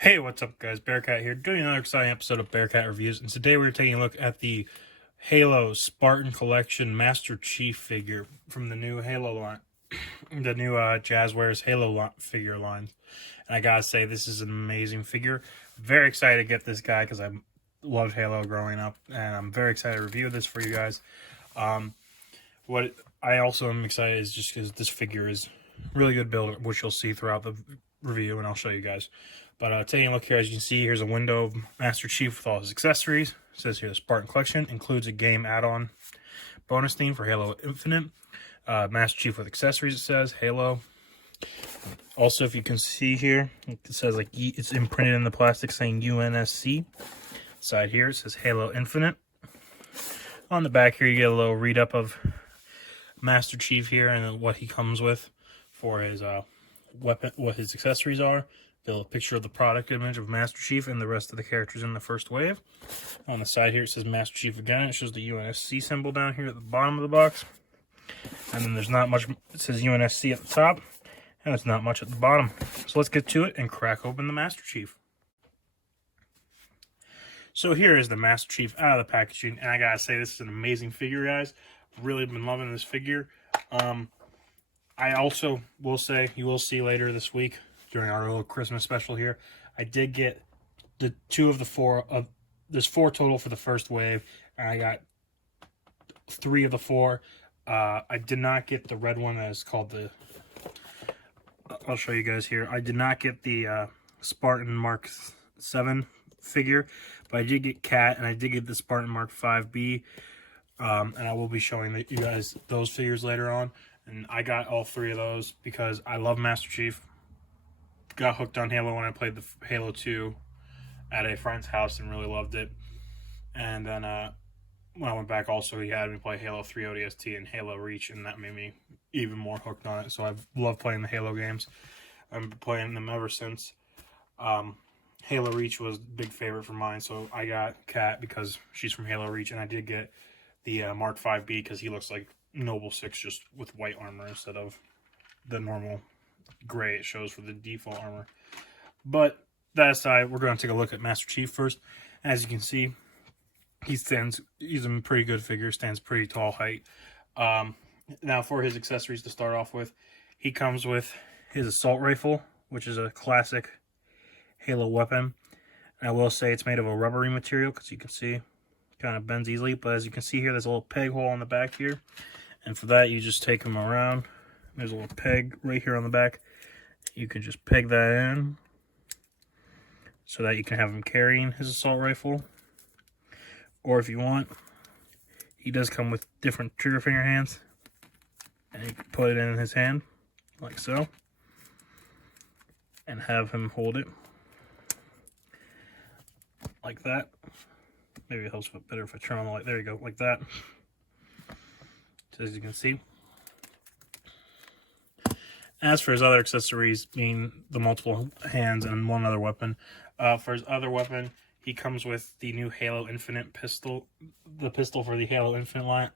Hey, what's up guys? Bearcat here, doing another exciting episode of Bearcat Reviews, and today we're taking a look at the Halo Spartan Collection Master Chief figure from the new Halo line, the new Jazzwares Halo figure line. And I gotta say, this is an amazing figure. Very excited to get this guy because I loved Halo growing up, and I'm very excited to review this for you guys. What I also am excited is just because this figure is really good build, which you'll see throughout the review, and I'll show you guys. But taking a look here, as you can see, here's a window of Master Chief with all his accessories. It says here the Spartan Collection includes a game add-on bonus theme for Halo Infinite. Master Chief with accessories, it says Halo. Also, if you can see here, it says like it's imprinted in the plastic saying UNSC. Side here it says Halo Infinite. On the back here, you get a little read-up of Master Chief here and what he comes with for his weapon, what his accessories are. A picture of the product image of Master Chief and the rest of the characters in the first wave. On the side here it says Master Chief again. It shows the UNSC symbol down here at the bottom of the box. And then there's not much, it says UNSC at the top, and there's not much at the bottom. So let's get to it and crack open the Master Chief. So here is the Master Chief out of the packaging, and I gotta say, this is an amazing figure, guys. Really been loving this figure. I also will say, you will see later this week, during our little Christmas special here, I did get the two of the four of, there's four total for the first wave, and I got three of the four. I did not get the red one that is called the, I'll show you guys here. I did not get the Spartan Mark 7 figure, but I did get Cat, and I did get the Spartan Mark 5B, and I will be showing you guys those figures later on. And I got all three of those because I love Master Chief. Got hooked on Halo when I played the Halo 2 at a friend's house and really loved it. And then when I went back, also he had me play Halo 3 ODST and Halo Reach, and that made me even more hooked on it. So I've loved playing the Halo games. I've been playing them ever since. Halo Reach was a big favorite for mine, so I got Kat because she's from Halo Reach, and I did get the Mark 5B because he looks like Noble 6 just with white armor instead of the normal gray it shows for the default armor. But that aside, we're going to take a look at Master Chief first. As you can see, he's a pretty good figure, stands pretty tall height. Now for his accessories to start off with, he comes with his assault rifle, which is a classic Halo weapon. And I will say it's made of a rubbery material because you can see it kind of bends easily. But as you can see here, there's a little peg hole on the back here. And for that, you just take him around. There's a little peg right here on the back. You can just peg that in so that you can have him carrying his assault rifle. Or if you want, he does come with different trigger finger hands. And you can put it in his hand, like so. And have him hold it. Like that. Maybe it helps a bit better if I turn on the light. There you go, like that. So as you can see. As for his other accessories, being the multiple hands and one other weapon, for his other weapon, he comes with the new Halo Infinite pistol, the pistol for the Halo Infinite line.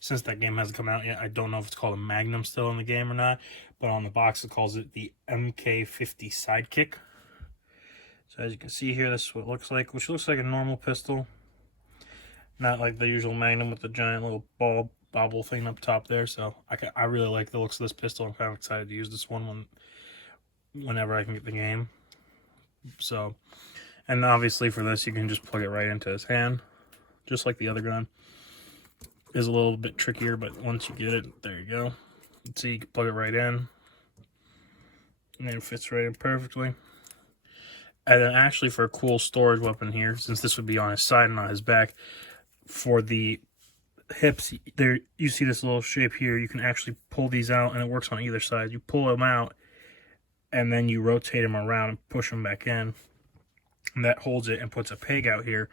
Since that game hasn't come out yet, I don't know if it's called a Magnum still in the game or not, but on the box it calls it the MK50 Sidekick. So as you can see here, this is what it looks like, which looks like a normal pistol. Not like the usual Magnum with the giant little bobble thing up top there. So I really like the looks of this pistol. I'm kind of excited to use this one whenever I can get the game. So, and obviously for this, you can just plug it right into his hand, just like the other gun. Is a little bit trickier, but once you get it, there you go. See, you can plug it right in, and it fits right in perfectly. And then actually for a cool storage weapon here, since this would be on his side and not his back, for the hips, there you see this little shape here. You can actually pull these out, and it works on either side. You pull them out, and then you rotate them around and push them back in. And that holds it and puts a peg out here,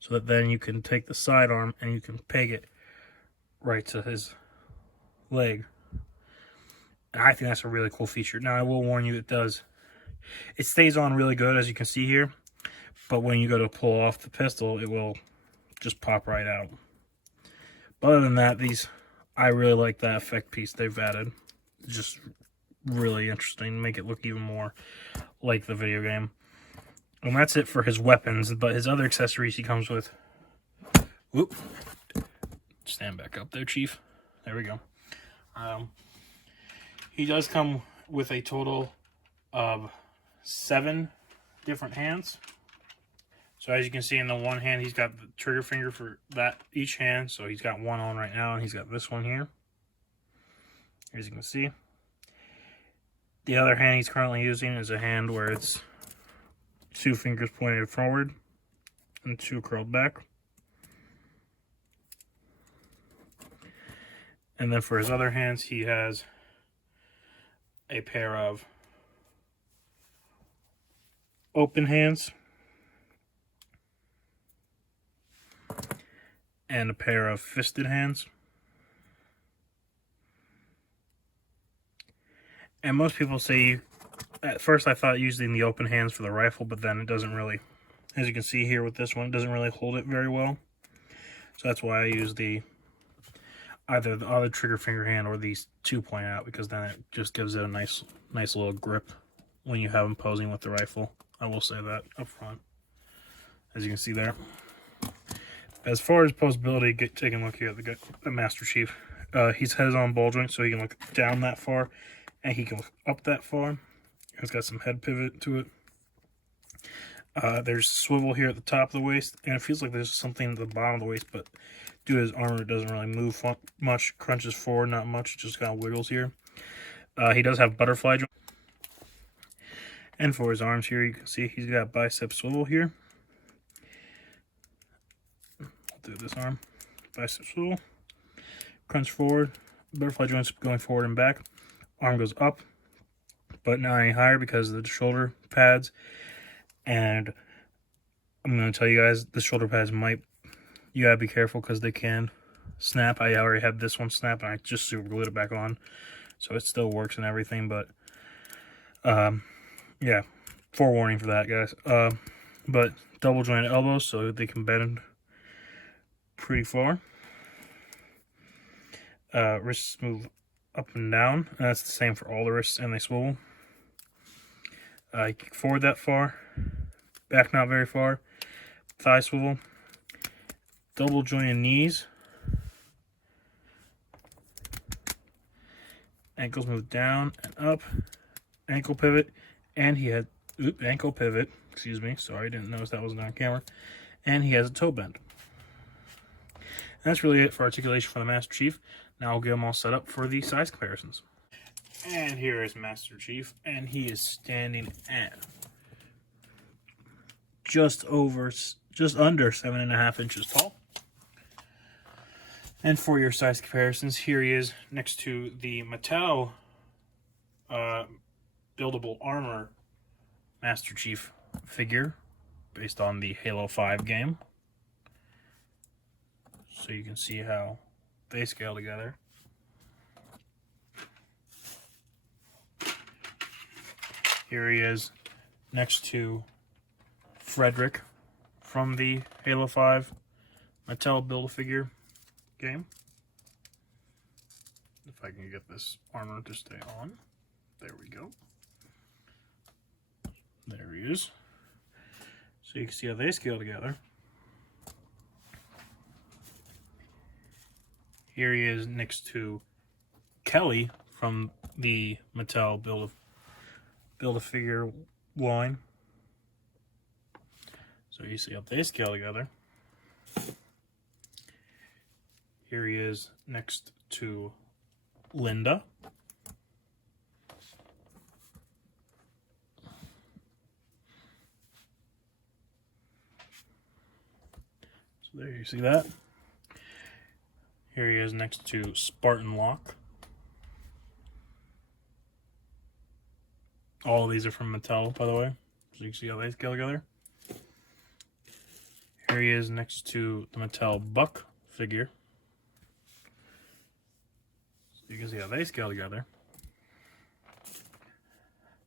so that then you can take the sidearm and you can peg it right to his leg. And I think that's a really cool feature. Now, I will warn you, it stays on really good, as you can see here. But when you go to pull off the pistol, it will just pop right out. But other than that, I really like that effect piece they've added. It's just really interesting, make it look even more like the video game. And that's it for his weapons, but his other accessories he comes with. Whoop. Stand back up there, Chief. There we go. He does come with a total of 7 different hands. So as you can see, in the one hand, he's got the trigger finger for that each hand. So he's got one on right now, and he's got this one here. As you can see. The other hand he's currently using is a hand where it's 2 fingers pointed forward and 2 curled back. And then for his other hands, he has a pair of open hands and a pair of fisted hands. And most people say, at first I thought using the open hands for the rifle, but then it doesn't really, as you can see here with this one, it doesn't really hold it very well. So that's why I use either the other trigger finger hand or these 2 point out, because then it just gives it a nice little grip when you have them posing with the rifle. I will say that up front, as you can see there. As far as posability, taking a look here at the Master Chief. His head is on ball joint, so he can look down that far, and he can look up that far. It's got some head pivot to it. There's swivel here at the top of the waist, and it feels like there's something at the bottom of the waist, but due to his armor, it doesn't really move much. Crunches forward, not much. It just kind of wiggles here. He does have butterfly joint. And for his arms here, you can see he's got bicep swivel here. I'll do this arm. Bicep swivel. Crunch forward. Butterfly joints going forward and back. Arm goes up, but not any higher because of the shoulder pads. And I'm going to tell you guys, the shoulder pads you gotta be careful because they can snap. I already had this one snap, and I just super glued it back on, so it still works and everything. But yeah, forewarning for that, guys. But double jointed elbows, so they can bend pretty far. Wrists move up and down, and that's the same for all the wrists, and they swivel. You kick forward that far, back not very far. Thigh swivel. Double jointed knees. Ankles move down and up. Ankle pivot. And he had ankle pivot. Excuse me. Sorry, didn't notice that wasn't on camera. And he has a toe bend. And that's really it for articulation for the Master Chief. Now I'll get them all set up for the size comparisons. And here is Master Chief, and he is standing at just under 7.5 inches tall. And for your size comparisons, here he is next to the Mattel buildable armor Master Chief figure based on the Halo 5 game. So you can see how they scale together. Here he is next to Frederick from the Halo 5 Mattel Build-A-Figure game. If I can get this armor to stay on. There we go. There he is. So you can see how they scale together. Here he is next to Kelly from the Mattel Build-A-Figure line. So you see how they scale together. Here he is next to Linda. So there you see that. Here he is next to Spartan Locke. All of these are from Mattel, by the way. So you can see how they scale together. Here he is next to the Mattel Buck figure. So you can see how they scale together.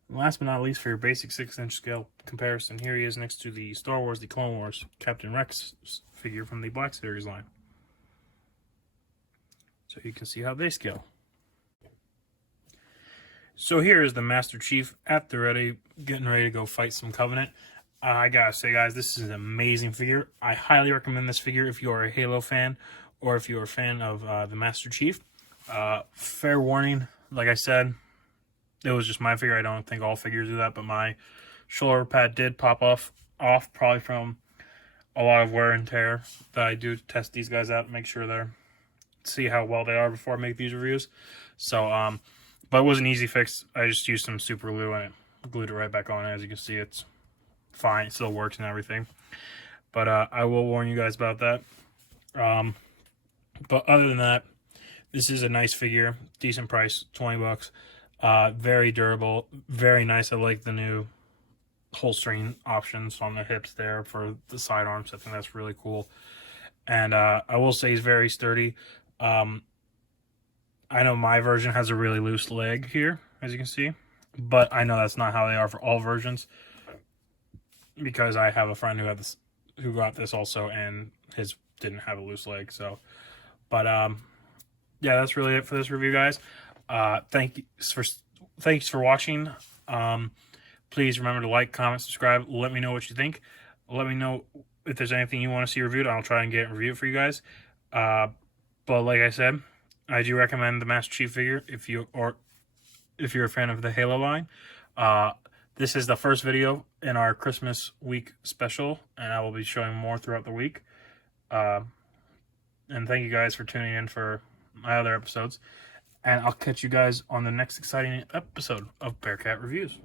And last but not least, for your basic 6-inch scale comparison, here he is next to the Star Wars The Clone Wars Captain Rex figure from the Black Series line. So you can see how they scale. So here is the Master Chief at the ready, getting ready to go fight some Covenant. I gotta say, guys, this is an amazing figure. I highly recommend this figure if you are a Halo fan or if you're a fan of the Master Chief. Fair warning, like I said, it was just my figure. I don't think all figures do that, but my shoulder pad did pop off probably from a lot of wear and tear that I do test these guys out, make sure they're, see how well they are before I make these reviews. So, but it was an easy fix. I just used some super glue and it glued it right back on. As you can see, it's fine. It still works and everything. But I will warn you guys about that. But other than that, this is a nice figure, decent price, $20. Very durable, very nice. I like the new holstering options on the hips there for the sidearms. I think that's really cool. And I will say he's very sturdy. I know my version has a really loose leg here, as you can see, but I know that's not how they are for all versions, because I have a friend who had this, who got this also, and his didn't have a loose leg. So, but yeah, that's really it for this review, guys. Thanks for watching. Please remember to like, comment, subscribe. Let me know what you think. Let me know if there's anything you want to see reviewed. I'll try and get it reviewed for you guys. But like I said, I do recommend the Master Chief figure if you're a fan of the Halo line. This is the first video in our Christmas week special, and I will be showing more throughout the week. And thank you guys for tuning in for my other episodes. And I'll catch you guys on the next exciting episode of Bearcat Reviews.